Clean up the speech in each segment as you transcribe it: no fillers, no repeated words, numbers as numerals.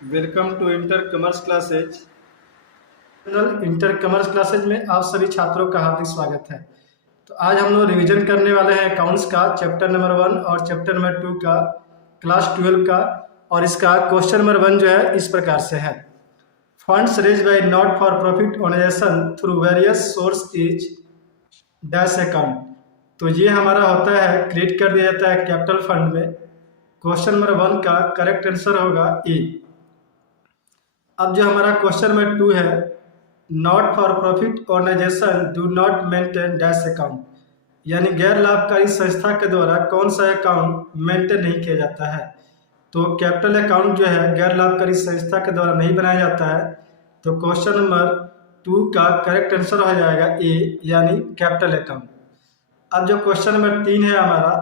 Welcome to inter commerce classes. Inter commerce classes में आप सभी छात्रों का हार्दिक स्वागत है। तो आज हम लोग रिवीजन करने वाले हैं अकाउंट्स का चैप्टर नंबर 1 और चैप्टर नंबर 2 का क्लास 12 का। और इसका क्वेश्चन नंबर 1 जो है इस प्रकार से है, funds raise by not for profit organisation through various source is dash account. तो ये हमारा होता है, क्रिएट कर दिया जाता है कैपिटल फंड में। क्वेश्चन नंबर 1 का करेक्ट आंसर होगा ए। अब जो हमारा क्वेश्चन नंबर 2 है, not for profit organisation do not maintain dash account, यानी गैर लाभकारी संस्था के द्वारा कौन सा अकाउंट मेंटेन नहीं किया जाता है। तो कैपिटल अकाउंट जो है गैर लाभकारी संस्था के द्वारा नहीं बनाया जाता है। तो क्वेश्चन नंबर 2 का करेक्ट आंसर हो जाएगा ए, यानी कैपिटल अकाउंट। अब जो क्वेश्चन नंबर 3 है हमारा,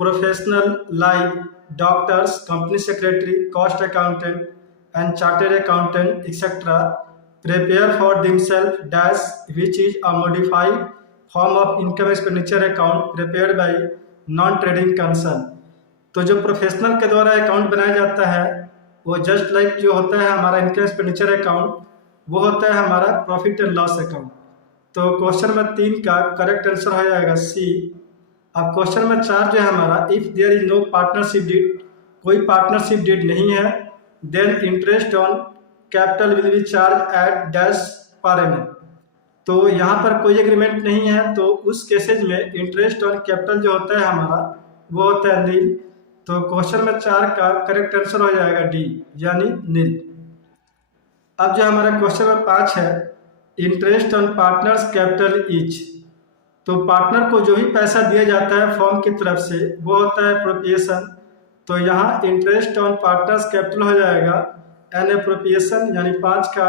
professional like doctors, company secretary, cost accountant and chartered accountant etc. prepare for themselves dash which is a modified form of income expenditure account prepared by non-trading concern। तो जो professional के द्वारा account बनाया जाता है वो जस्ट लाइक जो होता है हमारा इनकम एक्सपेंडिचर अकाउंट, वो होता है हमारा प्रॉफिट एंड लॉस अकाउंट। तो क्वेश्चन नंबर 3 का करेक्ट आंसर हो जाएगा सी। अब क्वेश्चन नंबर 4 जो है हमारा, if there is no partnership deed, कोई पार्टनरशिप डीड नहीं है, then interest on capital will be charged at dash per annum। तो यहाँ पर कोई एग्रीमेंट नहीं है, तो उस केसेज में इंटरेस्ट ऑन कैपिटल जो होता है हमारा वो होता है नील। तो क्वेश्चन नंबर 4 का करेक्ट आंसर हो जाएगा डी, यानी नील। अब जो हमारा क्वेश्चन नंबर 5 है, interest on partners capital etch. तो पार्टनर को जो भी पैसा दिया जाता है फर्म की तरफ से वो होता है एप्रोप्रिएशन। तो यहाँ इंटरेस्ट ऑन पार्टनर्स कैपिटल हो जाएगा एन एप्रोप्रिएशन, यानी 5 का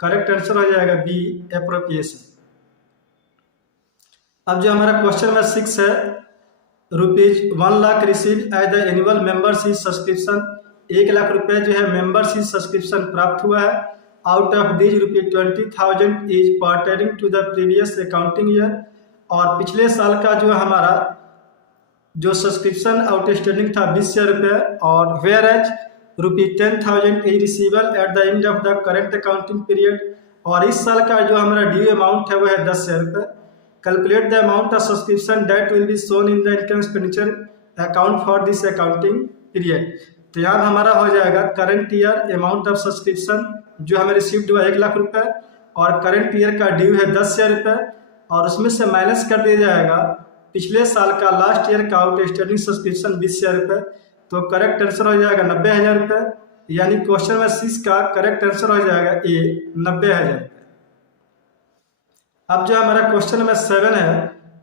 करेक्ट आंसर हो जाएगा बी, एप्रोप्रिएशन। अब जो हमारा क्वेश्चन नंबर 6 है, rupees 1 lakh receive as the annual membership subscription, 1 lakh रुपए जो है मेंबरशिप सब्सक्रिप्शन प्राप्त हुआ है। Out of this ₹20,000 is pertaining to the previous accounting year. और पिछले साल का जो हमारा जो सब्सक्रिप्शन आउटस्टैंडिंग था 20,000 रुपये, और whereas ₹10,000 is receivable at the end of the current accounting period. और इस साल का जो हमारा ड्यू अमाउंट है वो है 10,000 रुपये। Calculate the amount of subscription that will be shown in the income expenditure account for this accounting period. तो यहाँ हमारा हो जाएगा current year amount of subscription जो हमें रिसीव्ड हुआ 1 लाख रुपये, और करंट ईयर का ड्यू है 10,000 रुपये, और उसमें से माइनस कर दिया जाएगा पिछले साल का लास्ट ईयर का आउटस्टैंडिंग सब्सक्रिप्शन 20,000 रुपये। तो करेक्ट आंसर हो जाएगा 90,000 रुपये, यानी क्वेश्चन नंबर 6 का करेक्ट आंसर हो जाएगा ए, 90,000 रुपये। अब जो हमारा क्वेश्चन नंबर 7 है,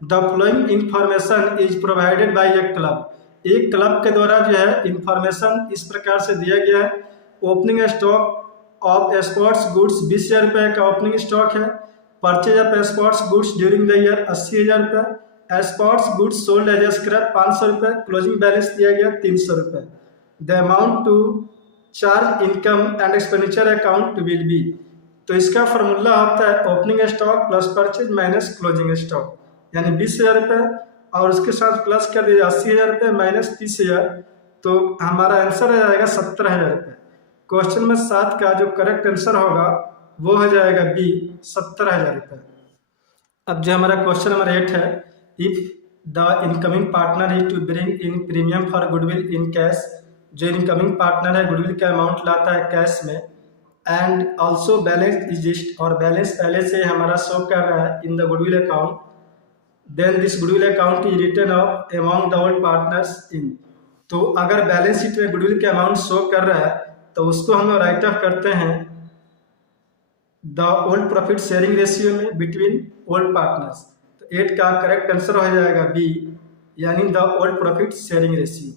the following information is provided by A club. एक क्लब के द्वारा जो है इंफॉर्मेशन इस प्रकार से दिया गया है, opening stock of sports goods 20,000 रुपये का ओपनिंग स्टॉक है। Purchase of sports goods during the year 80,000 रुपये। Sports goods sold as scrap 500 रुपये। क्लोजिंग बैलेंस दिया गया 300 रुपये। The amount to charge income and expenditure account will be. तो इसका फॉर्मूला होता है opening stock plus purchase minus closing stock, यानी 20,000 रुपये, और उसके साथ प्लस कर दिया 80,000 रुपये माइनस 30,000। तो हमारा आंसर आ जाएगा 17,000 रुपये। क्वेश्चन नंबर 7 का जो करेक्ट आंसर होगा वो हो जाएगा बी, 17,000 रुपये। अब जो हमारा क्वेश्चन नंबर 8 है, if the incoming partner is to bring in premium for goodwill in cash. जो इनकमिंग पार्टनर है गुडविल का अमाउंट लाता है कैश में, एंड ऑल्सो बैलेंस इजिस्ट, और बैलेंस पहले से हमारा शो कर रहा है in the goodwill account, then this goodwill account is written off among the old partners in. तो अगर बैलेंस शीट में गुडविल के अमाउंट शो कर रहा है तो उसको हम राइट ऑफ करते हैं the old profit sharing ratio में बिटवीन ओल्ड पार्टनर्स। तो 8 का करेक्ट आंसर हो जाएगा बी, यानी the old profit sharing ratio.